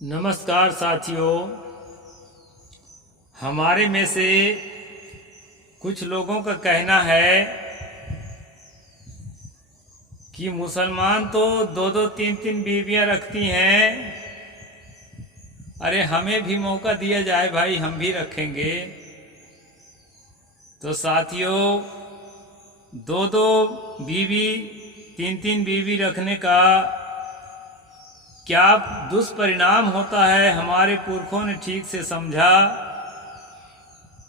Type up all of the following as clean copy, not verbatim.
नमस्कार साथियों। हमारे में से कुछ लोगों का कहना है कि मुसलमान तो दो दो तीन तीन बीवियां रखती हैं। अरे हमें भी मौका दिया जाए भाई, हम भी रखेंगे। तो साथियों, दो दो बीवी तीन तीन बीवी रखने का क्या दुष्परिणाम होता है, हमारे पुरखों ने ठीक से समझा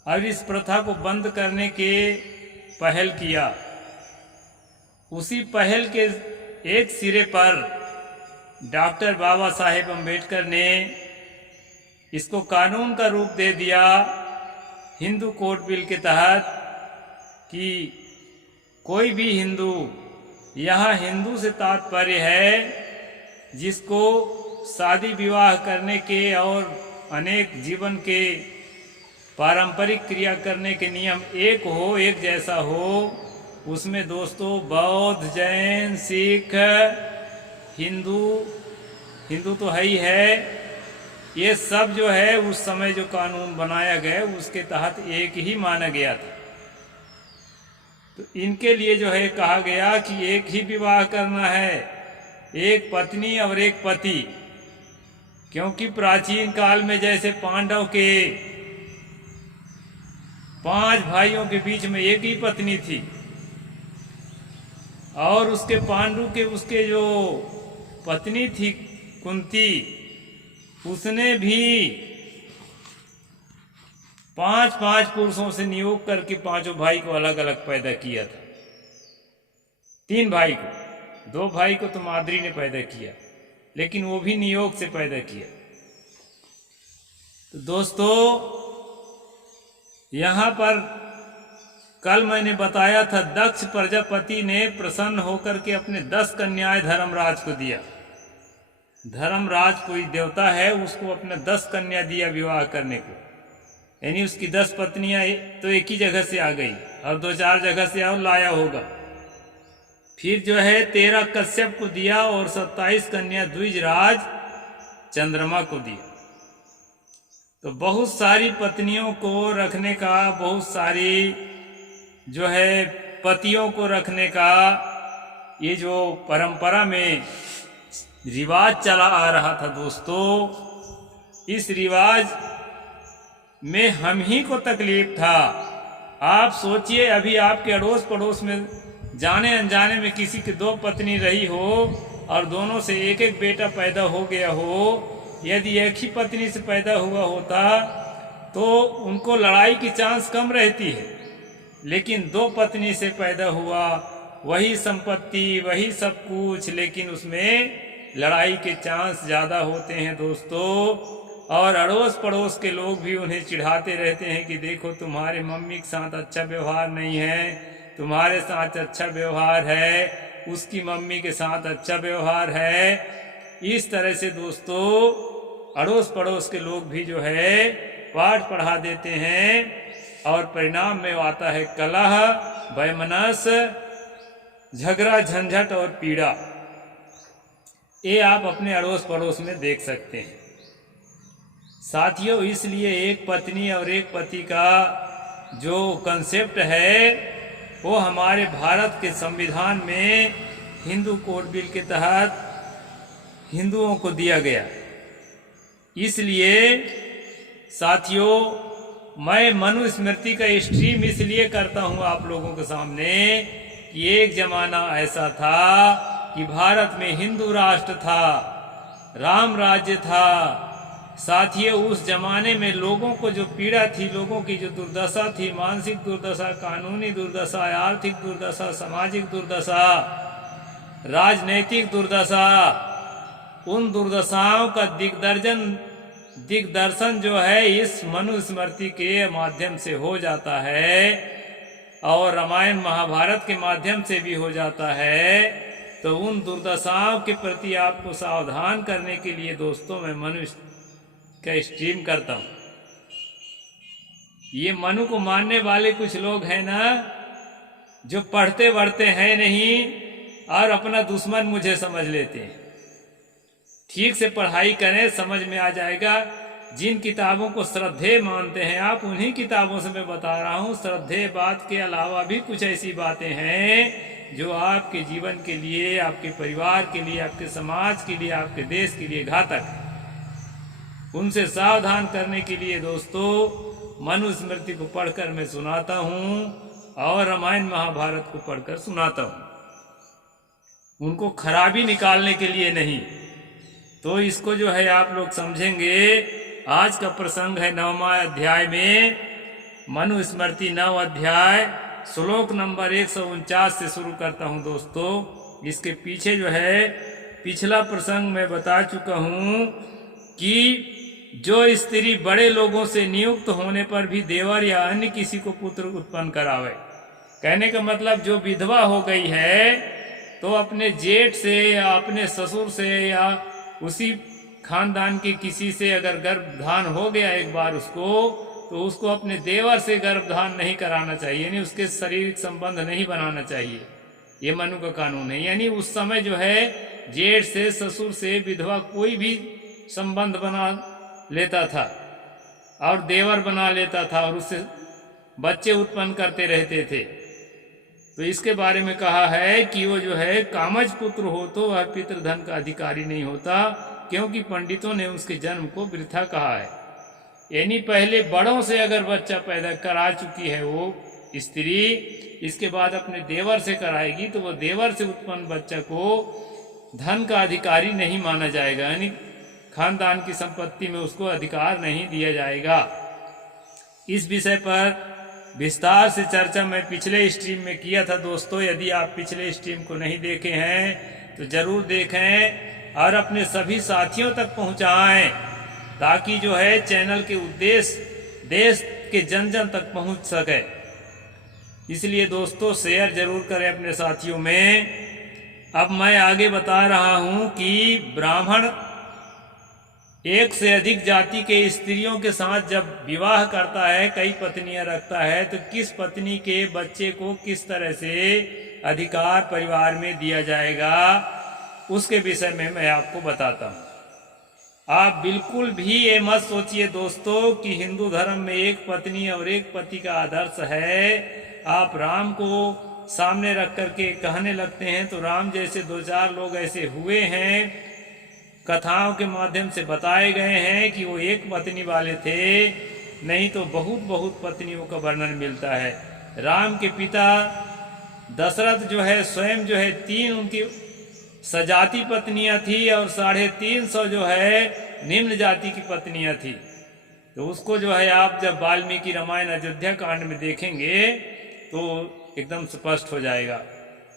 और इस प्रथा को बंद करने के पहल किया। उसी पहल के एक सिरे पर डॉक्टर बाबा साहेब अम्बेडकर ने इसको कानून का रूप दे दिया हिंदू कोड बिल के तहत कि कोई भी हिंदू, यहाँ हिंदू से तात्पर्य है जिसको शादी विवाह करने के और अनेक जीवन के पारंपरिक क्रिया करने के नियम एक हो, एक जैसा हो। उसमें दोस्तों बौद्ध, जैन, सिख, हिंदू तो है ही है। ये सब जो है उस समय जो कानून बनाया गया उसके तहत एक ही माना गया था। तो इनके लिए जो है कहा गया कि एक ही विवाह करना है, एक पत्नी और एक पति। क्योंकि प्राचीन काल में जैसे पांडव के 5 भाइयों के बीच में एक ही पत्नी थी और उसके पांडु के उसके जो पत्नी थी कुंती, उसने भी 5 पुरुषों से नियोग करके 5 भाई को अलग अलग पैदा किया था। 3 भाई को, 2 भाई को तो माद्री ने पैदा किया, लेकिन वो भी नियोग से पैदा किया। तो दोस्तों, यहाँ पर कल मैंने बताया था दक्ष प्रजापति ने प्रसन्न होकर के अपने 10 कन्याएं धर्मराज को दिया। धर्मराज कोई देवता है, उसको अपने 10 कन्या दिया विवाह करने को। यानी उसकी 10 पत्नियां तो एक ही जगह से आ गई और 2-4 जगह से और लाया होगा। फिर जो है 13 कश्यप को दिया और 27 कन्या द्विजराज चंद्रमा को दिया। तो बहुत सारी पत्नियों को रखने का, बहुत सारी जो है पतियों को रखने का ये जो परंपरा में रिवाज चला आ रहा था दोस्तों, इस रिवाज में हम ही को तकलीफ था। आप सोचिए, अभी आपके अड़ोस पड़ोस में जाने अनजाने में किसी की 2 पत्नी रही हो और दोनों से एक एक बेटा पैदा हो गया हो। यदि एक ही पत्नी से पैदा हुआ होता तो उनको लड़ाई की चांस कम रहती है, लेकिन 2 पत्नी से पैदा हुआ, वही संपत्ति, वही सब कुछ, लेकिन उसमें लड़ाई के चांस ज़्यादा होते हैं दोस्तों। और अड़ोस पड़ोस के लोग भी उन्हें चिढ़ाते रहते हैं कि देखो तुम्हारे मम्मी के साथ अच्छा व्यवहार नहीं है, तुम्हारे साथ अच्छा व्यवहार है, उसकी मम्मी के साथ अच्छा व्यवहार है। इस तरह से दोस्तों अड़ोस पड़ोस के लोग भी जो है पाठ पढ़ा देते हैं और परिणाम में आता है कलह, वैमनस्य, झगड़ा, झंझट और पीड़ा। ये आप अपने अड़ोस पड़ोस में देख सकते हैं साथियों। इसलिए एक पत्नी और एक पति का जो कंसेप्ट है वो हमारे भारत के संविधान में हिंदू कोड बिल के तहत हिंदुओं को दिया गया। इसलिए साथियों, मैं मनुस्मृति का स्ट्रीम इसलिए करता हूँ आप लोगों के सामने कि एक जमाना ऐसा था कि भारत में हिंदू राष्ट्र था, राम राज्य था। साथियों, उस जमाने में लोगों को जो पीड़ा थी, लोगों की जो दुर्दशा थी, मानसिक दुर्दशा, कानूनी दुर्दशा, आर्थिक दुर्दशा, सामाजिक दुर्दशा, राजनैतिक दुर्दशा, उन दुर्दशाओं का दिग्दर्शन जो है इस मनुस्मृति के माध्यम से हो जाता है और रामायण महाभारत के माध्यम से भी हो जाता है। तो उन दुर्दशाओं के प्रति आपको सावधान करने के लिए दोस्तों मैं मनुष्य का स्ट्रीम करता हूँ। ये मनु को मानने वाले कुछ लोग हैं ना, जो पढ़ते बढ़ते हैं नहीं और अपना दुश्मन मुझे समझ लेते हैं। ठीक से पढ़ाई करें, समझ में आ जाएगा। जिन किताबों को श्रद्धेय मानते हैं आप, उन्हीं किताबों से मैं बता रहा हूँ। श्रद्धेय बात के अलावा भी कुछ ऐसी बातें हैं जो आपके जीवन के लिए, आपके परिवार के लिए, आपके समाज के लिए, आपके देश के लिए घातक। उनसे सावधान करने के लिए दोस्तों मनुस्मृति को पढ़कर मैं सुनाता हूँ और रामायण महाभारत को पढ़कर सुनाता हूँ, उनको खराबी निकालने के लिए नहीं। तो इसको जो है आप लोग समझेंगे। आज का प्रसंग है 9वां अध्याय में, मनुस्मृति 9 अध्याय श्लोक नंबर 149 से शुरू करता हूँ दोस्तों। इसके पीछे जो है पिछला प्रसंग मैं बता चुका हूँ कि जो स्त्री बड़े लोगों से नियुक्त होने पर भी देवर या अन्य किसी को पुत्र उत्पन्न करावे, कहने का मतलब जो विधवा हो गई है तो अपने जेठ से या अपने ससुर से या उसी खानदान के किसी से अगर गर्भधान हो गया एक बार उसको, तो उसको अपने देवर से गर्भधान नहीं कराना चाहिए, यानी उसके शारीरिक संबंध नहीं बनाना चाहिए। ये मनु का कानून है। यानी उस समय जो है जेठ से, ससुर से विधवा कोई भी संबंध बना लेता था और देवर बना लेता था और उससे बच्चे उत्पन्न करते रहते थे। तो इसके बारे में कहा है कि वो जो है कामज पुत्र हो तो वह पितृधन का अधिकारी नहीं होता, क्योंकि पंडितों ने उसके जन्म को वृथा कहा है। यानी पहले बड़ों से अगर बच्चा पैदा करा चुकी है वो स्त्री, इसके बाद अपने देवर से कराएगी तो वो देवर से उत्पन्न बच्चा को धन का अधिकारी नहीं माना जाएगा, यानी खानदान की संपत्ति में उसको अधिकार नहीं दिया जाएगा। इस विषय पर विस्तार से चर्चा मैं पिछले स्ट्रीम में किया था दोस्तों। यदि आप पिछले स्ट्रीम को नहीं देखे हैं तो जरूर देखें और अपने सभी साथियों तक पहुंचाएं, ताकि जो है चैनल के उद्देश्य देश के जन जन तक पहुंच सके। इसलिए दोस्तों शेयर जरूर करें अपने साथियों में। अब मैं आगे बता रहा हूं कि ब्राह्मण एक से अधिक जाति के स्त्रियों के साथ जब विवाह करता है, कई पत्नियां रखता है, तो किस पत्नी के बच्चे को किस तरह से अधिकार परिवार में दिया जाएगा, उसके विषय में मैं आपको बताता हूँ। आप बिल्कुल भी ये मत सोचिए दोस्तों कि हिंदू धर्म में एक पत्नी और एक पति का आदर्श है। आप राम को सामने रख करके कहने लगते हैं तो राम जैसे 2-4 लोग ऐसे हुए हैं, कथाओं के माध्यम से बताए गए हैं कि वो एक पत्नी वाले थे, नहीं तो बहुत बहुत पत्नियों का वर्णन मिलता है। राम के पिता दशरथ जो है स्वयं जो है 3 उनकी सजाती पत्नियां थी और 350 जो है निम्न जाति की पत्नियां थी। तो उसको जो है आप जब वाल्मीकि रामायण अयोध्या कांड में देखेंगे तो एकदम स्पष्ट हो जाएगा।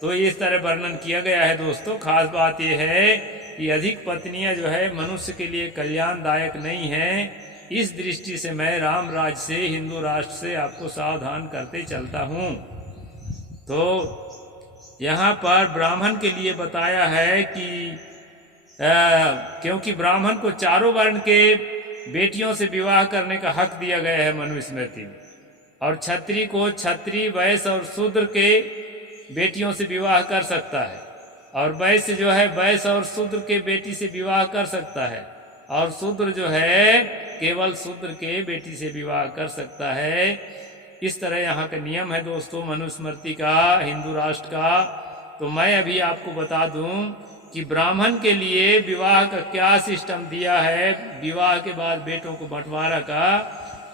तो इस तरह वर्णन किया गया है दोस्तों। खास बात यह है कि अधिक पत्नियां जो है मनुष्य के लिए कल्याणदायक नहीं है। इस दृष्टि से मैं राम राज्य से, हिंदू राष्ट्र से आपको सावधान करते चलता हूँ। तो यहाँ पर ब्राह्मण के लिए बताया है कि क्योंकि ब्राह्मण को चारों वर्ण के बेटियों से विवाह करने का हक दिया गया है मनुस्मृति में, और क्षत्रिय को क्षत्रिय, वैश्य और शूद्र के बेटियों से विवाह कर सकता है, और वैश्य जो है वैश्य और शूद्र के बेटी से विवाह कर सकता है, और शूद्र जो है केवल शूद्र के बेटी से विवाह कर सकता है। इस तरह यहाँ का नियम है दोस्तों मनुस्मृति का, हिंदू राष्ट्र का। तो मैं अभी आपको बता दूं कि ब्राह्मण के लिए विवाह का क्या सिस्टम दिया है, विवाह के बाद बेटों को बंटवारा का,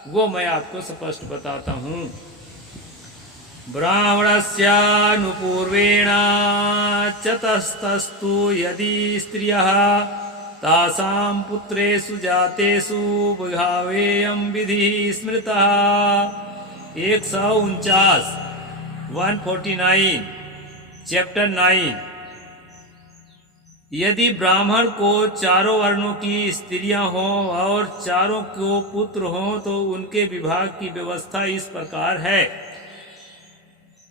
वो मैं आपको स्पष्ट बताता हूँ। ब्राह्मणस्यानुपूर्वेण चतस्तस्तु यदि स्त्रियः तासां पुत्रेषु जातेषु विभावेयं विधिः स्मृतः। 149 चैप्टर 9। यदि ब्राह्मण को चारों वर्णों की स्त्रियां हों और चारों को पुत्र हों तो उनके विभाग की व्यवस्था इस प्रकार है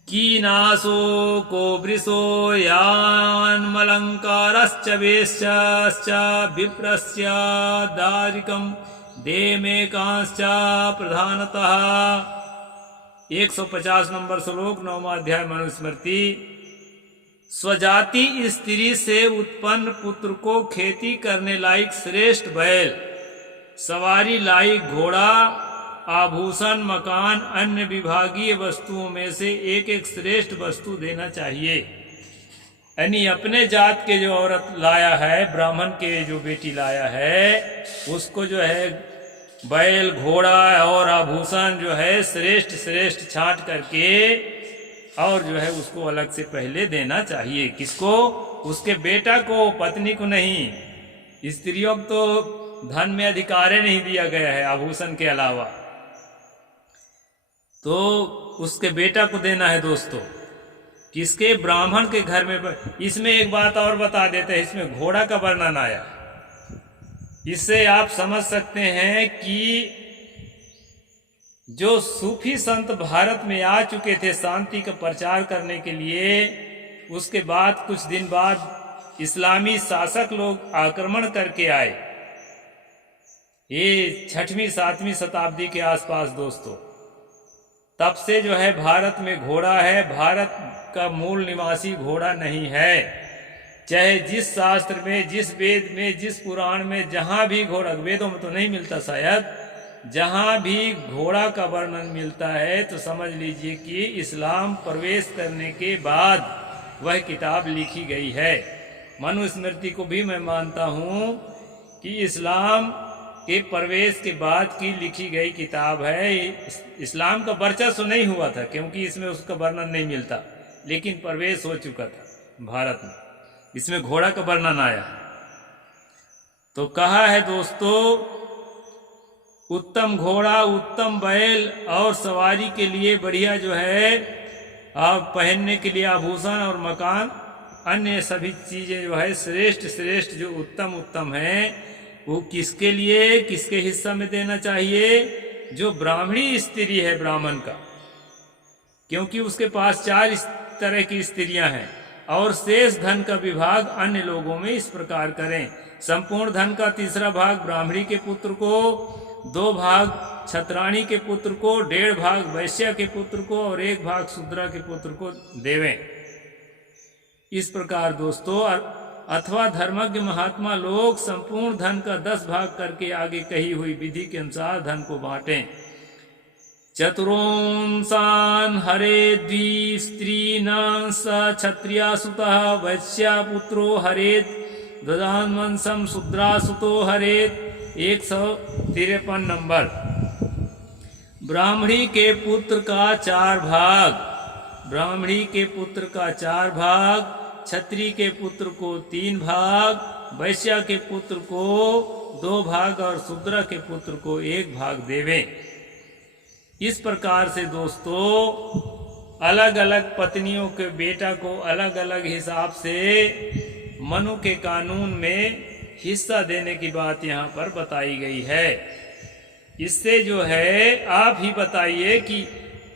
कि नासो को वृषो यान्मलंकारश्च वेश्यश्च विप्रस्य दारिकं देमेकांश्च प्रधानतः। 150 नंबर श्लोक 9वां अध्याय मनुस्मृति। स्वजाति स्त्री से उत्पन्न पुत्र को खेती करने लायक श्रेष्ठ बैल, सवारी लायक घोड़ा, आभूषण, मकान, अन्य विभागीय वस्तुओं में से एक एक श्रेष्ठ वस्तु देना चाहिए। यानी अपने जात के जो औरत लाया है, ब्राह्मण के जो बेटी लाया है, उसको जो है बैल, घोड़ा और आभूषण जो है श्रेष्ठ श्रेष्ठ छांट करके और जो है उसको अलग से पहले देना चाहिए। किसको? उसके बेटा को, पत्नी को नहीं। स्त्रियों को तो धन में अधिकार नहीं दिया गया है आभूषण के अलावा, तो उसके बेटा को देना है दोस्तों। किसके? ब्राह्मण के घर में। इसमें एक बात और बता देते हैं, इसमें घोड़ा का वर्णन आया। इससे आप समझ सकते हैं कि जो सूफी संत भारत में आ चुके थे शांति का प्रचार करने के लिए, उसके बाद कुछ दिन बाद इस्लामी शासक लोग आक्रमण करके आए। ये 6वीं 7वीं शताब्दी के आसपास दोस्तों। तब से जो है भारत में घोड़ा है। भारत का मूल निवासी घोड़ा नहीं है। चाहे जिस शास्त्र में, जिस वेद में, जिस पुराण में, जहाँ भी घोड़ा, वेदों में तो नहीं मिलता शायद, जहाँ भी घोड़ा का वर्णन मिलता है तो समझ लीजिए कि इस्लाम प्रवेश करने के बाद वह किताब लिखी गई है। मनुस्मृति को भी मैं मानता हूँ कि इस्लाम के प्रवेश के बाद की लिखी गई किताब है। इस्लाम का वर्चस्व नहीं हुआ था क्योंकि इसमें उसका वर्णन नहीं मिलता, लेकिन प्रवेश हो चुका था भारत में, इसमें घोड़ा का वर्णन आया। तो कहा है दोस्तों, उत्तम घोड़ा, उत्तम बैल और सवारी के लिए बढ़िया जो है आप पहनने के लिए आभूषण और मकान, अन्य सभी चीजें जो है श्रेष्ठ श्रेष्ठ जो उत्तम उत्तम हैं, वो किसके लिए, किसके हिस्सा में देना चाहिए? जो ब्राह्मणी स्त्री है ब्राह्मण का, क्योंकि उसके पास 4 इस तरह की स्त्रियां हैं। और शेष धन का विभाग अन्य लोगों में इस प्रकार करें। संपूर्ण धन का 3रा भाग ब्राह्मणी के पुत्र को, 2 भाग छत्राणी के पुत्र को, 1.5 भाग वैश्य के पुत्र को और 1 भाग शूद्रा के पुत्र को देवें। इस प्रकार दोस्तों, अथवा धर्मज्ञ महात्मा लोग संपूर्ण धन का 10 भाग करके आगे कही हुई विधि के अनुसार धन को बांटें। चतुरोंसान हरे द्वि स्त्रीणां स क्षत्रियासुतः वैश्या पुत्रो हरेत ददानवंशम शूद्रासुतो हरेत। 153 नंबर। ब्राह्मणी के पुत्र का 4 भाग, ब्राह्मणी के पुत्र का 4 भाग, क्षत्रिय के पुत्र को 3 भाग, वैश्य के पुत्र को 2 भाग और शूद्र के पुत्र को 1 भाग देवें। इस प्रकार से दोस्तों अलग अलग पत्नियों के बेटा को अलग अलग हिसाब से मनु के कानून में हिस्सा देने की बात यहाँ पर बताई गई है। इससे जो है आप ही बताइए कि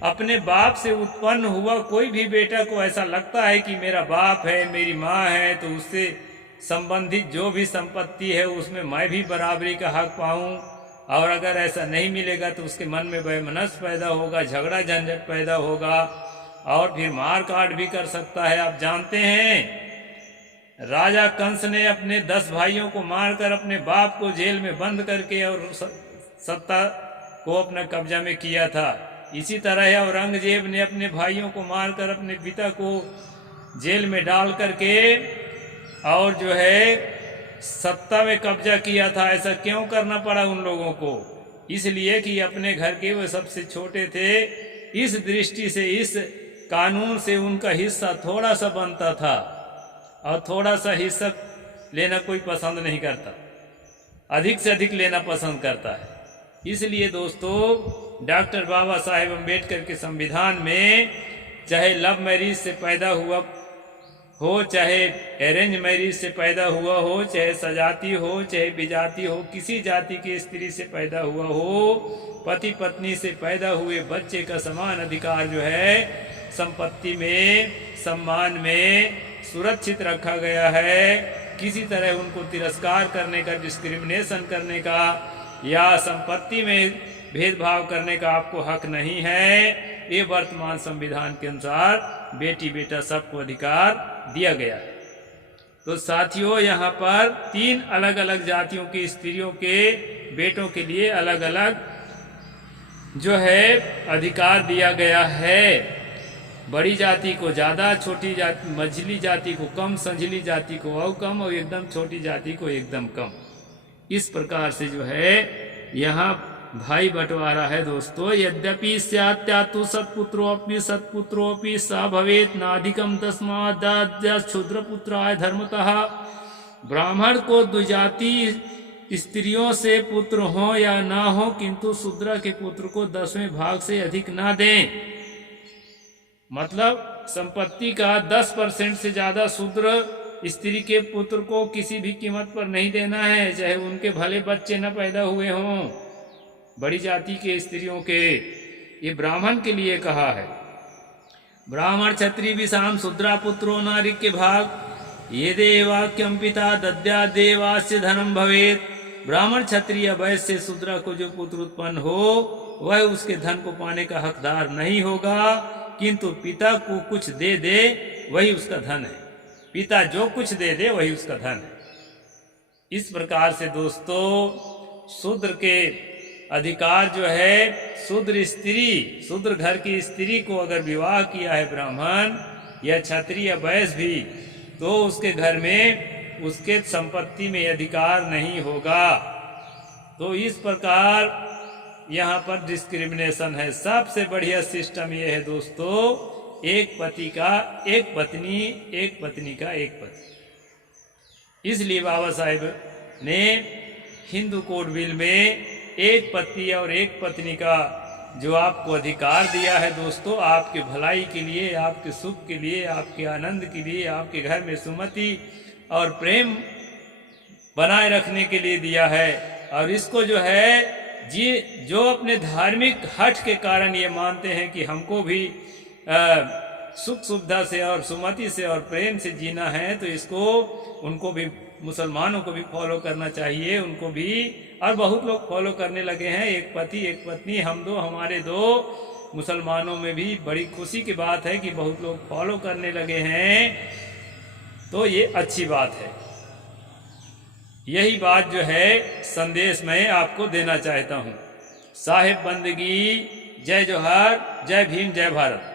अपने बाप से उत्पन्न हुआ कोई भी बेटा को ऐसा लगता है कि मेरा बाप है, मेरी माँ है, तो उससे संबंधित जो भी संपत्ति है उसमें मैं भी बराबरी का हक पाऊँ। और अगर ऐसा नहीं मिलेगा तो उसके मन में वैमनस्य पैदा होगा, झगड़ा झंझट पैदा होगा और फिर मार काट भी कर सकता है। आप जानते हैं राजा कंस ने अपने 10 भाइयों को मारकर अपने बाप को जेल में बंद करके और सत्ता को अपना कब्जा में किया था। इसी तरह औरंगजेब ने अपने भाइयों को मारकर अपने पिता को जेल में डाल करके और जो है सत्ता में कब्जा किया था। ऐसा क्यों करना पड़ा उन लोगों को? इसलिए कि अपने घर के वो सबसे छोटे थे। इस दृष्टि से इस कानून से उनका हिस्सा थोड़ा सा बनता था और थोड़ा सा हिस्सा लेना कोई पसंद नहीं करता, अधिक से अधिक लेना पसंद करता है। इसलिए दोस्तों डॉक्टर बाबा साहेब अम्बेडकर के संविधान में चाहे लव मैरिज से पैदा हुआ हो, चाहे अरेंज मैरिज से पैदा हुआ हो, चाहे सजाती हो, चाहे विजाती हो, किसी जाति की स्त्री से पैदा हुआ हो, पति पत्नी से पैदा हुए बच्चे का समान अधिकार जो है संपत्ति में, सम्मान में सुरक्षित रखा गया है। किसी तरह उनको तिरस्कार करने का, डिस्क्रिमिनेशन करने का या संपत्ति में भेदभाव करने का आपको हक नहीं है। ये वर्तमान संविधान के अनुसार बेटी बेटा सबको अधिकार दिया गया है। तो साथियों, यहाँ पर 3 अलग अलग जातियों की स्त्रियों के बेटों के लिए अलग अलग जो है अधिकार दिया गया है। बड़ी जाति को ज़्यादा, छोटी जाति मझली जाति को कम, संझली जाति को और कम, और एकदम छोटी जाति को एकदम कम। इस प्रकार से जो है यहाँ भाई बंटवारा है दोस्तों। यद्यपि स्यात्यातु सत्पुत्रोऽपि सत्पुत्रोऽपि स भवेत् नाधिकम तस्माद् क्षुद्रपुत्राय धर्मतः। ब्राह्मण को द्विजाति स्त्रियों से पुत्र हो या ना हो, किंतु शूद्र के पुत्र को 10वें भाग से अधिक ना दें। मतलब संपत्ति का 10% से ज्यादा शूद्र स्त्री के पुत्र को किसी भी कीमत पर नहीं देना है, चाहे उनके भले बच्चे न पैदा हुए हों, बड़ी जाति के स्त्रियों के। ये ब्राह्मण के लिए कहा है। ब्राह्मण क्षत्रिय विषाम शूद्रा पुत्रो नारी के भाग ये देवाक्यम पिता दद्या देवास्य धनम भवेत। ब्राह्मण क्षत्रिय वैश्य शूद्रा को जो पुत्र उत्पन्न हो वह उसके धन को पाने का हकदार नहीं होगा, किंतु पिता को कुछ दे दे वही उसका धन है। पिता जो कुछ दे दे वही उसका धन है। इस प्रकार से दोस्तों शूद्र के अधिकार जो है, शूद्र स्त्री, शूद्र घर की स्त्री को अगर विवाह किया है ब्राह्मण या क्षत्रिय या वैश्य भी, तो उसके घर में उसके संपत्ति में अधिकार नहीं होगा। तो इस प्रकार यहाँ पर डिस्क्रिमिनेशन है। सबसे बढ़िया सिस्टम ये है दोस्तों, एक पति का एक पत्नी, एक पत्नी का एक पति। इसलिए बाबा साहेब ने हिंदू कोड बिल में एक पति और एक पत्नी का जो आपको अधिकार दिया है दोस्तों, आपके भलाई के लिए, आपके सुख के लिए, आपके आनंद के लिए, आपके घर में सुमति और प्रेम बनाए रखने के लिए दिया है। और इसको जो है जो अपने धार्मिक हठ के कारण ये मानते हैं कि हमको भी सुख सुविधा से और सुमति से और प्रेम से जीना है, तो इसको उनको भी, मुसलमानों को भी फॉलो करना चाहिए, उनको भी। और बहुत लोग फॉलो करने लगे हैं, एक पति एक पत्नी, हम दो हमारे दो। मुसलमानों में भी बड़ी खुशी की बात है कि बहुत लोग फॉलो करने लगे हैं, तो ये अच्छी बात है। यही बात जो है संदेश मैं आपको देना चाहता हूँ। साहिब बंदगी, जय जोहार, जय भीम, जय भारत।